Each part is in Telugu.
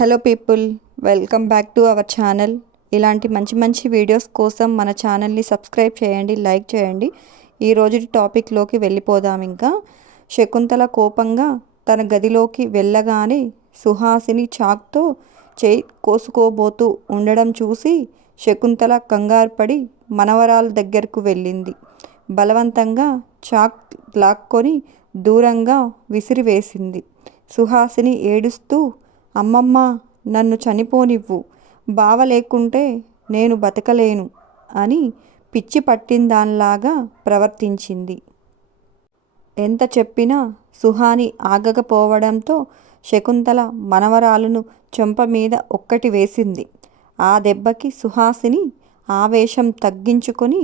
Hello people, welcome back to our channel. ఇలాంటి మంచి మంచి వీడియోస్ కోసం మన ఛానల్ని సబ్స్క్రైబ్ చేయండి, లైక్ చేయండి. ఈ రోజు టాపిక్లోకి వెళ్ళిపోదాం. ఇంకా శకుంతల కోపంగా తన గదిలోకి వెళ్ళగానే సుహాసిని చాక్తో చేయి కోసుకోబోతూ ఉండడం చూసి శకుంతల కంగారుపడి మనవరాల దగ్గరకు వెళ్ళింది. బలవంతంగా చాక్ లాక్కొని దూరంగా విసిరివేసింది. సుహాసిని ఏడుస్తూ, అమ్మమ్మ, నన్ను చనిపోనివ్వు, బావ లేకుంటే నేను బతకలేను అని పిచ్చి పట్టిందాన్లాగా ప్రవర్తించింది. ఎంత చెప్పినా సుహాని ఆగకపోవడంతో శకుంతల మనవరాలును చెంప మీద ఒక్కటి వేసింది. ఆ దెబ్బకి సుహాసిని ఆవేశం తగ్గించుకొని,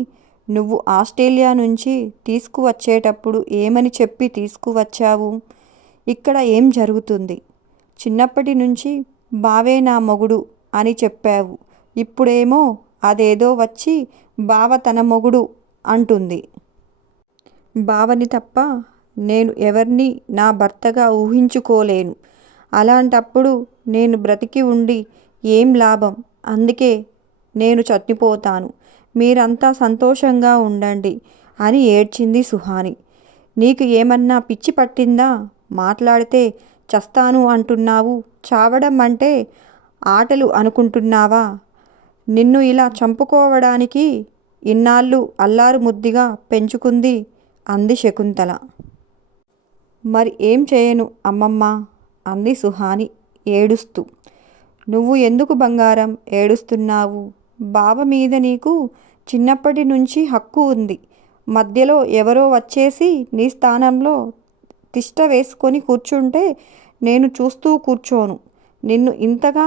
నువ్వు ఆస్ట్రేలియా నుంచి తీసుకువచ్చేటప్పుడు ఏమని చెప్పి తీసుకువచ్చావు? ఇక్కడ ఏం జరుగుతుంది? చిన్నప్పటి నుంచి బావే నా మొగుడు అని చెప్పావు. ఇప్పుడేమో అదేదో వచ్చి బావ తన మొగుడు అంటుంది. బావని తప్ప నేను ఎవరిని నా భర్తగా ఊహించుకోలేను. అలాంటప్పుడు నేను బ్రతికి ఉండి ఏం లాభం? అందుకే నేను చనిపోతాను. మీరంతా సంతోషంగా ఉండండి అని ఏడ్చింది సుహాని. నీకు ఏమన్నా పిచ్చి పట్టిందా? మాట్లాడితే చస్తాను అంటున్నావు. చావడం అంటే ఆటలు అనుకుంటున్నావా? నిన్ను ఇలా చంపుకోవడానికి ఇన్నాళ్ళు అల్లారు ముద్దిగా పెంచుకుంది అంది శకుంతల. మరి ఏం చేయను అమ్మమ్మ అంది సుహాని ఏడుస్తూ. నువ్వు ఎందుకు బంగారం ఏడుస్తున్నావు? బావ మీద నీకు చిన్నప్పటి నుంచి హక్కు ఉంది. మధ్యలో ఎవరో వచ్చేసి నీ స్థానంలో తిష్ట వేసుకొని కూర్చుంటే నేను చూస్తూ కూర్చోను. నిన్ను ఇంతగా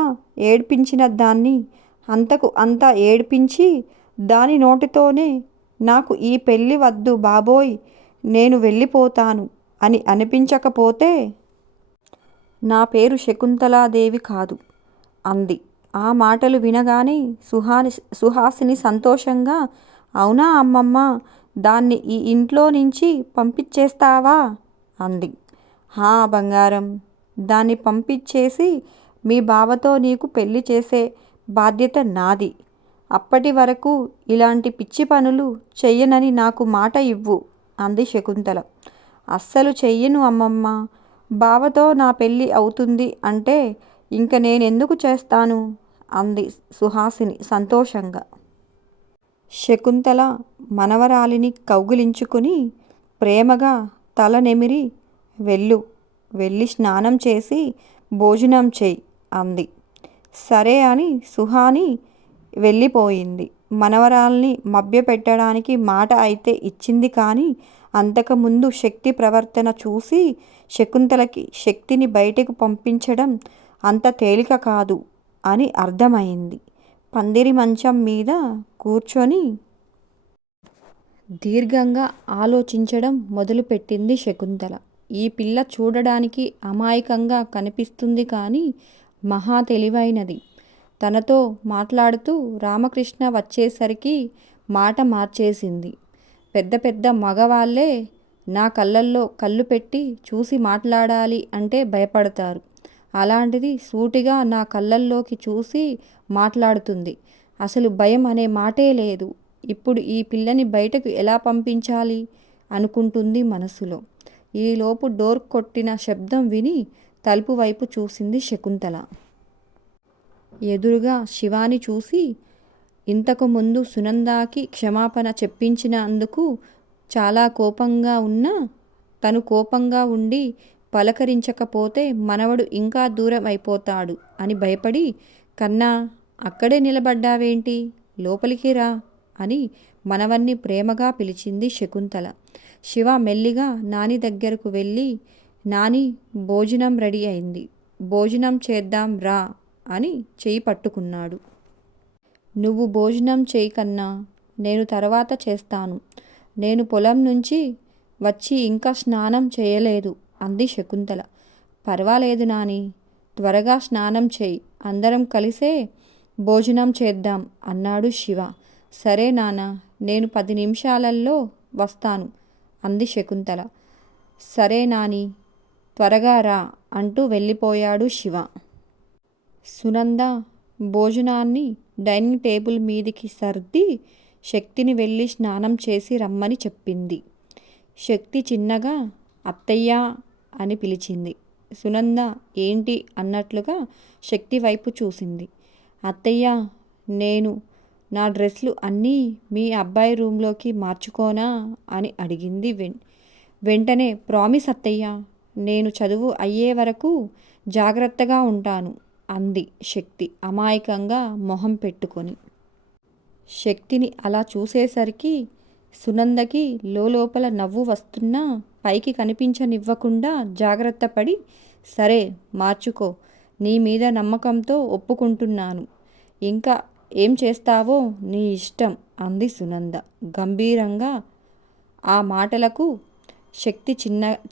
ఏడ్పించిన దాన్ని అంతకు అంతా ఏడ్పించి దాని నోటితోనే నాకు ఈ పెళ్ళి వద్దు బాబోయ్, నేను వెళ్ళిపోతాను అని అనిపించకపోతే నా పేరు శకుంతలాదేవి కాదు అంది. ఆ మాటలు వినగానే సుహాసిని సంతోషంగా, అవునా అమ్మమ్మ, దాన్ని ఈ ఇంట్లో నుంచి పంపించేస్తావా అంది. హా బంగారం, దాన్ని పంపించేసి మీ బావతో నీకు పెళ్లి చేసే బాధ్యత నాది. అప్పటి వరకు ఇలాంటి పిచ్చి పనులు చెయ్యనని నాకు మాట ఇవ్వు అంది శకుంతల. అస్సలు చెయ్యను అమ్మమ్మ. బావతో నా పెళ్ళి అవుతుంది అంటే ఇంక నేనెందుకు చేస్తాను అంది సుహాసిని సంతోషంగా. శకుంతల మనవరాలిని కౌగిలించుకుని ప్రేమగా తల నెమిరి, వెళ్ళి స్నానం చేసి భోజనం చెయ్యి అంది. సరే అని సుహాని వెళ్ళిపోయింది. మనవరాల్ని మభ్యపెట్టడానికి మాట అయితే ఇచ్చింది, కానీ అంతకుముందు శక్తి ప్రవర్తన చూసి శకుంతలకి శక్తిని బయటకు పంపించడం అంత తేలిక కాదు అని అర్థమైంది. పందిరి మంచం మీద కూర్చొని దీర్ఘంగా ఆలోచించడం మొదలుపెట్టింది శకుంతల. ఈ పిల్ల చూడడానికి అమాయకంగా కనిపిస్తుంది, కానీ మహా తెలివైనది. తనతో మాట్లాడుతూ రామకృష్ణ వచ్చేసరికి మాట మార్చేసింది. పెద్ద పెద్ద మగవాళ్ళే నా కళ్ళల్లో కళ్ళు పెట్టి చూసి మాట్లాడాలి అంటే భయపడతారు. అలాంటిది సూటిగా నా కళ్ళల్లోకి చూసి మాట్లాడుతుంది. అసలు భయం అనే మాటే లేదు. ఇప్పుడు ఈ పిల్లని బయటకు ఎలా పంపించాలి అనుకుంటుంది మనసులో. ఈలోపు డోర్ కొట్టిన శబ్దం విని తలుపు వైపు చూసింది శకుంతల. ఎదురుగా శివాని చూసి, ఇంతకు ముందు సునందాకి క్షమాపణ చెప్పించినందుకు చాలా కోపంగా ఉన్నా తను కోపంగా ఉండి పలకరించకపోతే మనవడు ఇంకా దూరం అయిపోతాడు అని భయపడి, కన్నా, అక్కడే నిలబడ్డావేంటి, లోపలికి రా అని మనవన్ని ప్రేమగా పిలిచింది శకుంతల. శివ మెల్లిగా నాని దగ్గరకు వెళ్ళి, నాని, భోజనం రెడీ అయింది, భోజనం చేద్దాం రా అని చెయ్యి పట్టుకున్నాడు. నువ్వు భోజనం చెయ్యి కన్నా, నేను తర్వాత చేస్తాను. నేను పొలం నుంచి వచ్చి ఇంకా స్నానం చేయలేదు అంది శకుంతల. పర్వాలేదు నాని, త్వరగా స్నానం చెయ్యి, అందరం కలిసే భోజనం చేద్దాం అన్నాడు శివ. సరే నాన్న, నేను 10 నిమిషాలలో వస్తాను అంది శకుంతల. సరే నాని, త్వరగా రా అంటూ వెళ్ళిపోయాడు శివ. సునంద భోజనాన్ని డైనింగ్ టేబుల్ మీదికి సర్ది శక్తిని వెళ్ళి స్నానం చేసి రమ్మని చెప్పింది. శక్తి చిన్నగా అత్తయ్యా అని పిలిచింది. సునంద ఏంటి అన్నట్లుగా శక్తి వైపు చూసింది. అత్తయ్య, నేను నా డ్రెస్లు అన్నీ మీ అబ్బాయి రూంలోకి మార్చుకోనా అని అడిగింది. వెంటనే ప్రామిస్ అత్తయ్య, నేను చదువు అయ్యే వరకు జాగ్రత్తగా ఉంటాను అంది శక్తి అమాయకంగా మొహం పెట్టుకొని. శక్తిని అలా చూసేసరికి సునందకి లోపల నవ్వు వస్తున్నా పైకి కనిపించనివ్వకుండా జాగ్రత్త పడి, సరే మార్చుకో, నీ మీద నమ్మకంతో ఒప్పుకుంటున్నాను, ఇంకా ఏం చేస్తావో నీ ఇష్టం అంది సునంద గంభీరంగా. ఆ మాటలకు శక్తి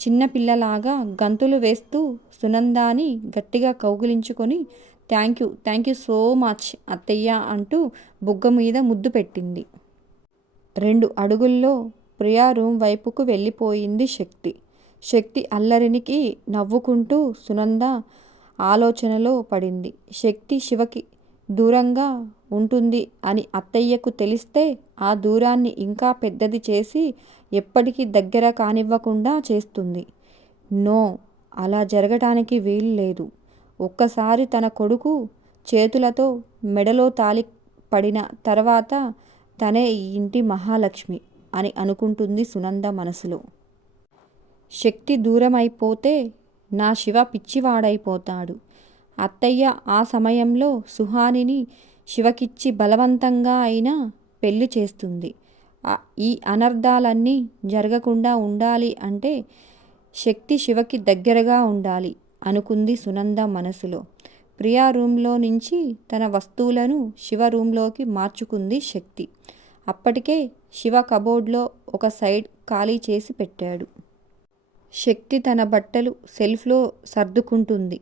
చిన్నపిల్లలాగా గంతులు వేస్తూ సునందాని గట్టిగా కౌగిలించుకొని థ్యాంక్ యూ సో మచ్ అత్తయ్య అంటూ బుగ్గ మీద ముద్దు పెట్టింది. 2 అడుగుల్లో ప్రియా రూమ్ వైపుకు వెళ్ళిపోయింది శక్తి. శక్తి అల్లరికి నవ్వుకుంటూ సునంద ఆలోచనలో పడింది. శక్తి శివకి దూరంగా ఉంటుంది అని అత్తయ్యకు తెలిస్తే ఆ దూరాన్ని ఇంకా పెద్దది చేసి ఎప్పటికీ దగ్గర కానివ్వకుండా చేస్తుంది. నో, అలా జరగటానికి వీలు లేదు. ఒక్కసారి తన కొడుకు చేతులతో మెడలో తాళి పడిన తర్వాత తనే ఈ ఇంటి మహాలక్ష్మి అని అనుకుంటుంది సునంద మనసులో. శక్తి దూరం అయిపోతే నా శివ పిచ్చివాడైపోతాడు. అత్తయ్య ఆ సమయంలో సుహానిని శివకిచ్చి బలవంతంగా అయినా పెళ్లి చేస్తుంది. ఈ అనర్థాలన్నీ జరగకుండా ఉండాలి అంటే శక్తి శివకి దగ్గరగా ఉండాలి అనుకుంది సునంద మనసులో. ప్రియా రూమ్లో నుంచి తన వస్తువులను శివ రూమ్లోకి మార్చుకుంది శక్తి. అప్పటికే శివ కబోర్డ్లో ఒక సైడ్ ఖాళీ చేసి పెట్టాడు. శక్తి తన బట్టలు సెల్ఫ్లో సర్దుకుంటుంది.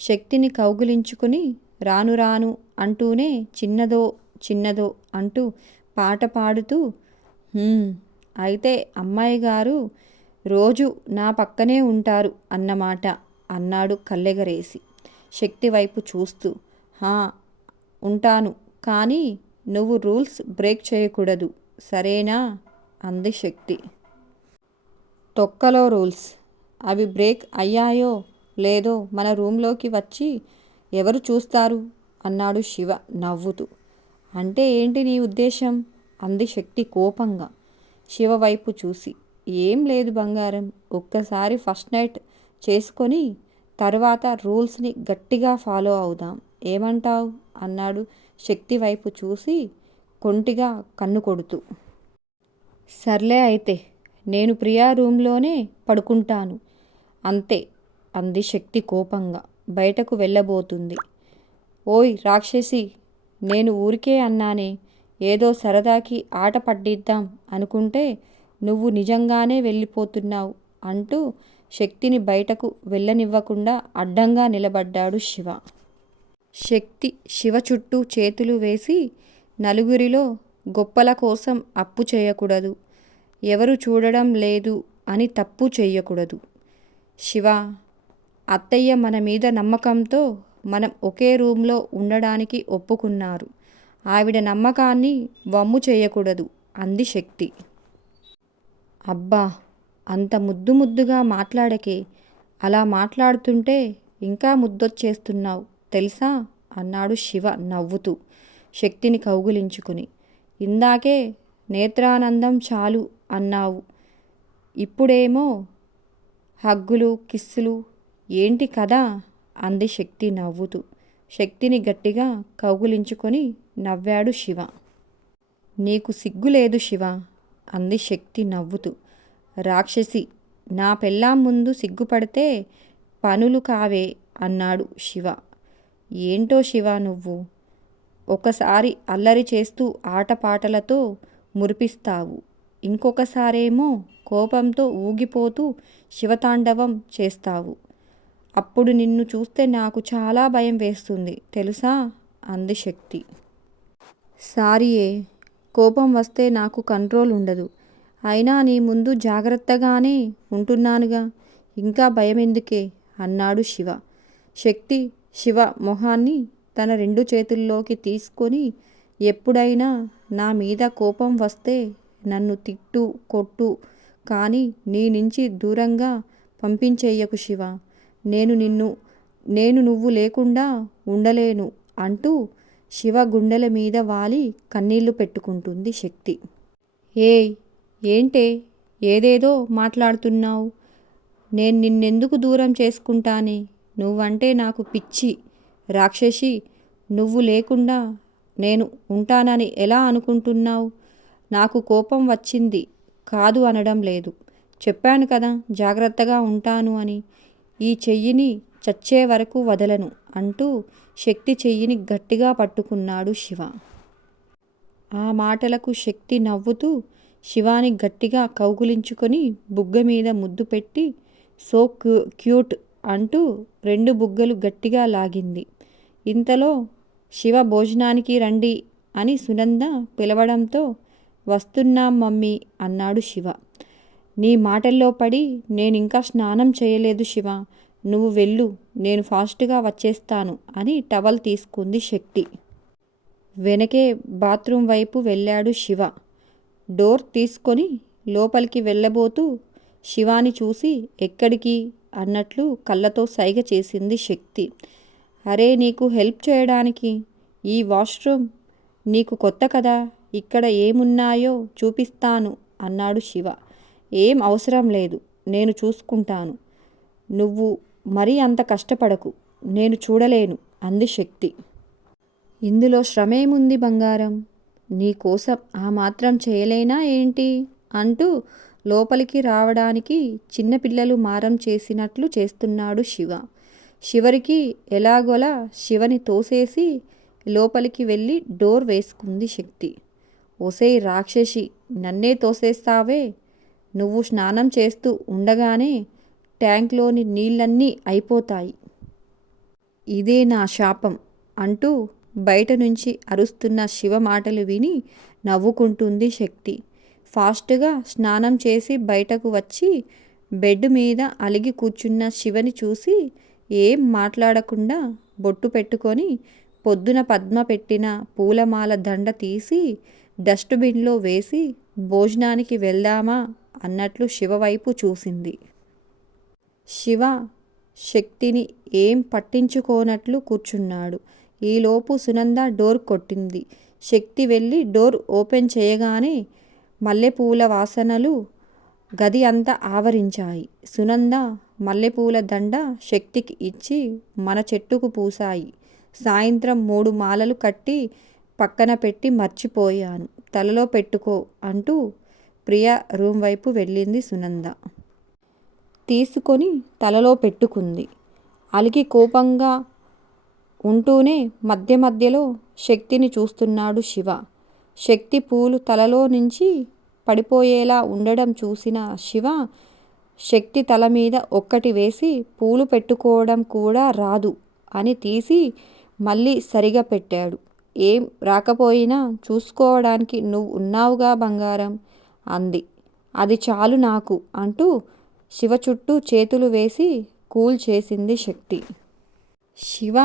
శక్తిని కౌగిలించుకుని రాను రాను అంటూనే చిన్నదో చిన్నదో అంటూ పాట పాడుతూ, అయితే అమ్మాయి గారు రోజు నా పక్కనే ఉంటారు అన్నమాట అన్నాడు కళ్ళెగరేసి శక్తి వైపు చూస్తూ. ఉంటాను, కానీ నువ్వు రూల్స్ బ్రేక్ చేయకూడదు, సరేనా అంది శక్తి. తొక్కలో రూల్స్, అవి బ్రేక్ అయ్యాయో లేదో మన రూంలోకి వచ్చి ఎవరు చూస్తారు అన్నాడు శివ నవ్వుతూ. అంటే ఏంటి నీ ఉద్దేశం అంది శక్తి కోపంగా శివ వైపు చూసి. ఏం లేదు బంగారం, ఒక్కసారి ఫస్ట్ నైట్ చేసుకొని తర్వాత రూల్స్ని గట్టిగా ఫాలో అవుదాం, ఏమంటావ్ అన్నాడు శక్తి వైపు చూసి కొంటిగా కన్ను కొడుతూ. సర్లే అయితే, నేను ప్రియా రూంలోనే పడుకుంటాను అంతే అంది శక్తి కోపంగా బయటకు వెళ్ళబోతుంది. ఓయ్ రాక్షసి, నేను ఊరికే అన్నానే, ఏదో సరదాకి ఆట పట్టిద్దాం అనుకుంటే నువ్వు నిజంగానే వెళ్ళిపోతున్నావు అంటూ శక్తిని బయటకు వెళ్ళనివ్వకుండా అడ్డంగా నిలబడ్డాడు శివ. శక్తి శివ చుట్టూ చేతులు వేసి, నలుగురిలో గొప్పల కోసం అప్పు చేయకూడదు, ఎవరు చూడడం లేదు అని తప్పు చేయకూడదు. శివ, అత్తయ్య మన మీద నమ్మకంతో మనం ఒకే రూమ్లో ఉండడానికి ఒప్పుకున్నారు. ఆవిడ నమ్మకాన్ని వమ్ము చేయకూడదు అంది శక్తి. అబ్బా, అంత ముద్దుగా మాట్లాడకే, అలా మాట్లాడుతుంటే ఇంకా ముద్దొచ్చేస్తున్నావు తెలుసా అన్నాడు శివ నవ్వుతూ శక్తిని కౌగిలించుకుని. ఇందాకే నేత్రానందం చాలు అన్నావు, ఇప్పుడేమో హగ్గులు కిస్సులు ఏంటి కదా అంది శక్తి నవ్వుతూ. శక్తిని గట్టిగా కౌగిలించుకొని నవ్వాడు శివ. నీకు సిగ్గు లేదు శివ అంది శక్తి నవ్వుతూ. రాక్షసి, నా పెళ్ళాం ముందు సిగ్గుపడితే పనులు కావే అన్నాడు శివ. ఏంటో శివ నువ్వు, ఒకసారి అల్లరి చేస్తూ ఆటపాటలతో మురిపిస్తావు, ఇంకొకసారేమో కోపంతో ఊగిపోతూ శివతాండవం చేస్తావు. అప్పుడు నిన్ను చూస్తే నాకు చాలా భయం వేస్తుంది తెలుసా అంది శక్తి. సారీయే, కోపం వస్తే నాకు కంట్రోల్ ఉండదు, అయినా నీ ముందు జాగ్రత్తగానే ఉంటున్నానుగా, ఇంకా భయం ఎందుకే అన్నాడు శివ. శక్తి శివ మొహాన్ని తన 2 చేతుల్లోకి తీసుకొని, ఎప్పుడైనా నా మీద కోపం వస్తే నన్ను తిట్టు, కొట్టు, కానీ నీ నుంచి దూరంగా పంపించెయ్యకు శివ. నేను నువ్వు లేకుండా ఉండలేను అంటూ శివ గుండెల మీద వాలి కన్నీళ్లు పెట్టుకుంటుంది శక్తి. ఏయ్, ఏంటే ఏదేదో మాట్లాడుతున్నావు? నేను నిన్నెందుకు దూరం చేసుకుంటానే? నువ్వంటే నాకు పిచ్చి. రాక్షసి, నువ్వు లేకుండా నేను ఉంటానని ఎలా అనుకుంటున్నావు? నాకు కోపం వచ్చింది కాదు అనడం లేదు. చెప్పాను కదా జాగ్రత్తగా ఉంటాను అని. ఈ చెయ్యిని చచ్చే వరకు వదలను అంటూ శక్తి చెయ్యిని గట్టిగా పట్టుకున్నాడు శివ. ఆ మాటలకు శక్తి నవ్వుతూ శివాని గట్టిగా కౌగిలించుకొని బుగ్గ మీద ముద్దు పెట్టి సో క్యూట్ అంటూ 2 బుగ్గలు గట్టిగా లాగింది. ఇంతలో శివ భోజనానికి రండి అని సునంద పిలవడంతో వస్తున్నాం మమ్మీ అన్నాడు శివ. నీ మాటల్లో పడి నేనింకా స్నానం చేయలేదు శివ, నువ్వు వెళ్ళు, నేను ఫాస్ట్గా వచ్చేస్తాను అని టవల్ తీసుకుంది శక్తి. వెనకే బాత్రూమ్ వైపు వెళ్ళాడు శివ. డోర్ తీసుకొని లోపలికి వెళ్ళబోతూ శివాని చూసి ఎక్కడికి అన్నట్లు కళ్ళతో సైగ చేసింది శక్తి. అరే, నీకు హెల్ప్ చేయడానికి. ఈ వాష్రూమ్ నీకు కొత్త కదా, ఇక్కడ ఏమున్నాయో చూపిస్తాను అన్నాడు శివ. ఏం అవసరం లేదు, నేను చూసుకుంటాను. నువ్వు మరీ అంత కష్టపడకు, నేను చూడలేను అంది శక్తి. ఇందులో శ్రమేముంది బంగారం, నీకోసం ఆ మాత్రం చేయలేనా ఏంటి అంటూ లోపలికి రావడానికి చిన్నపిల్లలు మారం చేసినట్లు చేస్తున్నాడు శివ. చివరికి ఎలాగోలా శివని తోసేసి లోపలికి వెళ్ళి డోర్ వేసుకుంది శక్తి. ఒసేయ్ రాక్షసి, నన్నే తోసేస్తావే? నువ్వు స్నానం చేస్తూ ఉండగానే ట్యాంక్లోని నీళ్ళన్నీ అయిపోతాయి. ఇదే నా శాపం అంటూ బయట నుంచి అరుస్తున్న శివ మాటలు విని నవ్వుకుంటుంది శక్తి. ఫాస్ట్గా స్నానం చేసి బయటకు వచ్చి బెడ్ మీద అలిగి కూర్చున్న శివని చూసి ఏం మాట్లాడకుండా బొట్టు పెట్టుకొని పొద్దున పద్మ పెట్టిన పూలమాల దండ తీసి డస్ట్బిన్లో వేసి భోజనానికి వెళ్దామా అన్నట్లు శివ వైపు చూసింది. శివ శక్తిని ఏం పట్టించుకోనట్లు కూర్చున్నాడు. ఈలోపు సునంద డోర్ కొట్టింది. శక్తి వెళ్ళి డోర్ ఓపెన్ చేయగానే మల్లెపూల వాసనలు గది అంతా ఆవరించాయి. సునంద మల్లెపూల దండ శక్తికి ఇచ్చి మన చెట్టుకు పూసాయి. సాయంత్రం 3 మాలలు కట్టి పక్కన పెట్టి మర్చిపోయాను, తలలో పెట్టుకో అంటూ ప్రియ రూమ్ వైపు వెళ్ళింది సునంద. తీసుకొని తలలో పెట్టుకుంది. అలిగి కోపంగా ఉంటూనే మధ్య మధ్యలో శక్తిని చూస్తున్నాడు శివ. శక్తి పూలు తలలో నుంచి పడిపోయేలా ఉండడం చూసిన శివ శక్తి తల మీద ఒక్కటి వేసి పూలు పెట్టుకోవడం కూడా రాదు అని తీసి మళ్ళీ సరిగా పెట్టాడు. ఏం రాకపోయినా చూసుకోవడానికి నువ్వు ఉన్నావుగా బంగారం అంది. అది చాలు నాకు అంటూ శివ చుట్టూ చేతులు వేసి కూల్ చేసింది శక్తి. శివ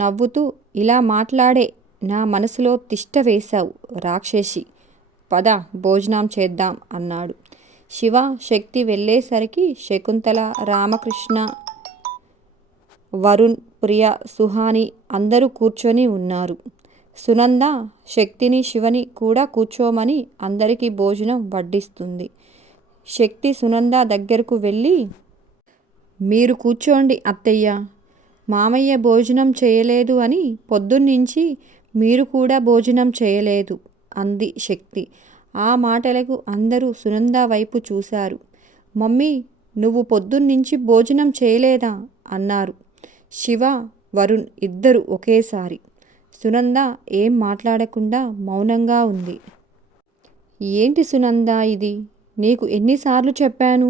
నవ్వుతూ ఇలా మాట్లాడే నా మనసులో తిష్ట వేశావు రాక్షసి, పద భోజనం చేద్దాం అన్నాడు. శివ శక్తి వెళ్ళేసరికి శకుంతల, రామకృష్ణ, వరుణ్, ప్రియ, సుహాని అందరూ కూర్చొని ఉన్నారు. సునంద శక్తిని శివని కూడా కూర్చోమని అందరికీ భోజనం వడ్డిస్తుంది. శక్తి సునంద దగ్గరకు వెళ్ళి, మీరు కూర్చోండి అత్తయ్య, మామయ్య భోజనం చేయలేదు అని పొద్దున్నుంచి మీరు కూడా భోజనం చేయలేదు అంది శక్తి. ఆ మాటలకు అందరూ సునంద వైపు చూశారు. మమ్మీ, నువ్వు పొద్దున్నుంచి భోజనం చేయలేదా అన్నారు శివ, వరుణ్ ఇద్దరు ఒకేసారి. సునంద ఏం మాట్లాడకుండా మౌనంగా ఉంది. ఏంటి సునంద ఇది, నీకు ఎన్నిసార్లు చెప్పాను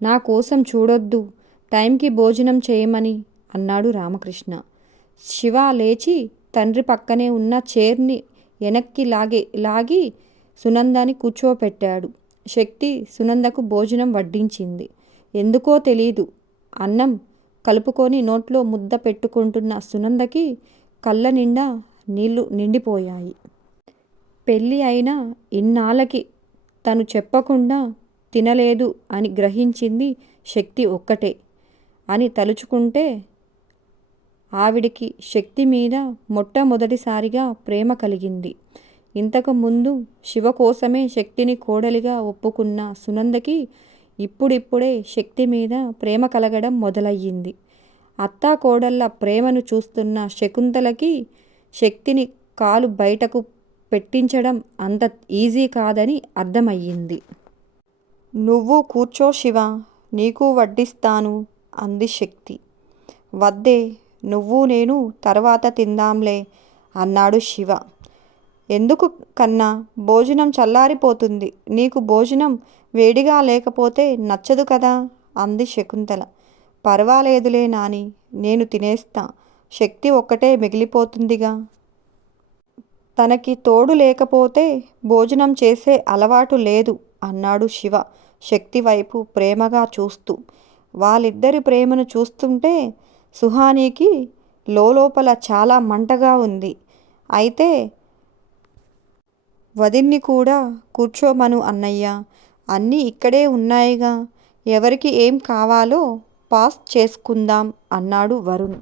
నా కోసం చూడొద్దు, టైంకి భోజనం చేయమని అన్నాడు రామకృష్ణ. శివ లేచి తండ్రి పక్కనే ఉన్న చైర్ని వెనక్కి లాగి సునందని కూర్చోపెట్టాడు. శక్తి సునందకు భోజనం వడ్డించింది. ఎందుకో తెలీదు, అన్నం కలుపుకొని నోట్లో ముద్ద పెట్టుకుంటున్న సునందకి కళ్ళ నిండా నీళ్లు నిండిపోయాయి. పెళ్ళి అయిన ఇన్నాళ్ళకి తను చెప్పకుండా తినలేదు అని గ్రహించింది శక్తి ఒక్కటే అని తలుచుకుంటే ఆవిడికి శక్తి మీద మొట్టమొదటిసారిగా ప్రేమ కలిగింది. ఇంతకు ముందు శివ కోసమే శక్తిని కోడలిగా ఒప్పుకున్న సునందకి ఇప్పుడిప్పుడే శక్తి మీద ప్రేమ కలగడం మొదలయ్యింది. అత్తాకోడళ్ళ ప్రేమను చూస్తున్న శకుంతలకి శక్తిని కాలు బయటకు పెట్టించడం అంత ఈజీ కాదని అర్థమయ్యింది. నువ్వు కూర్చో శివ, నీకు వడ్డిస్తాను అంది శక్తి. వద్దే, నువ్వు నేను తర్వాత తిందాంలే అన్నాడు శివ. ఎందుకు కన్నా, భోజనం చల్లారిపోతుంది. నీకు భోజనం వేడిగా లేకపోతే నచ్చదు కదా అంది శకుంతల. పర్వాలేదులే నాని, నేను తినేస్తా. శక్తి ఒక్కటే మిగిలిపోతుందిగా. తనకి తోడు లేకపోతే భోజనం చేసే అలవాటు లేదు అన్నాడు శివ శక్తి వైపు ప్రేమగా చూస్తూ. వాళ్ళిద్దరి ప్రేమను చూస్తుంటే సుహానికి లోపల చాలా మంటగా ఉంది. అయితే వదిన్ని కూడా కూర్చోమను అన్నయ్య, అన్నీ ఇక్కడే ఉన్నాయిగా, ఎవరికి ఏం కావాలో పాస్ చేసుకుందాం అన్నాడు వరుణ్.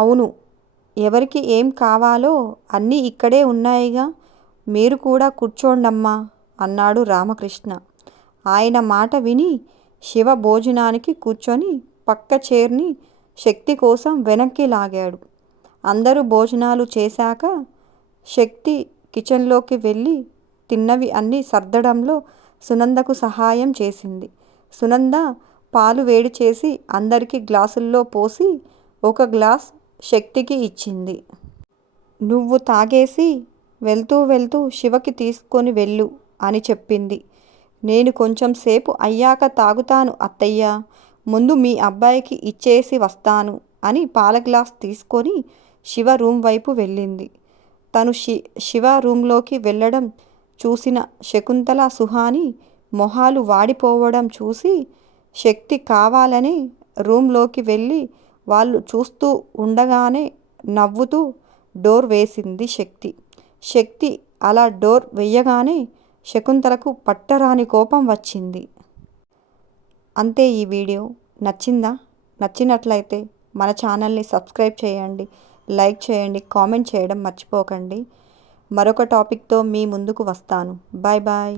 అవును, ఎవరికి ఏం కావాలో అన్నీ ఇక్కడే ఉన్నాయిగా, మీరు కూడా కూర్చోండమ్మా అన్నాడు రామకృష్ణ. ఆయన మాట విని శివ భోజనానికి కూర్చొని పక్క చైర్ని శక్తి కోసం వెనక్కి లాగాడు. అందరూ భోజనాలు చేశాక శక్తి కిచెన్లోకి వెళ్ళి తిన్నవి అన్నీ సర్దడంలో సునందకు సహాయం చేసింది. సునంద పాలు వేడి చేసి అందరికీ గ్లాసుల్లో పోసి ఒక గ్లాస్ శక్తికి ఇచ్చింది. నువ్వు తాగేసి వెళ్తూ వెళ్తూ శివకి తీసుకొని వెళ్ళు అని చెప్పింది. నేను కొంచెం సేపు అయ్యాక తాగుతాను అత్తయ్య, ముందు మీ అబ్బాయికి ఇచ్చేసి వస్తాను అని పాల గ్లాస్ తీసుకొని శివ రూమ్ వైపు వెళ్ళింది. తను శివ రూంలోకి వెళ్ళడం చూసిన శకుంతల సుహాని మొహాలు వాడిపోవడం చూసి శక్తి కావాలనే రూంలోకి వెళ్ళి వాళ్ళు చూస్తూ ఉండగానే నవ్వుతూ డోర్ వేసింది శక్తి. శక్తి అలా డోర్ వెయ్యగానే శకుంతలకు పట్టరాని కోపం వచ్చింది. అంతే. ఈ వీడియో నచ్చిందా? నచ్చినట్లయితే మన ఛానల్ని సబ్స్క్రైబ్ చేయండి, లైక్ చేయండి, కామెంట్ చేయడం మర్చిపోకండి. మరొక టాపిక్తో మీ ముందుకు వస్తాను. Bye bye.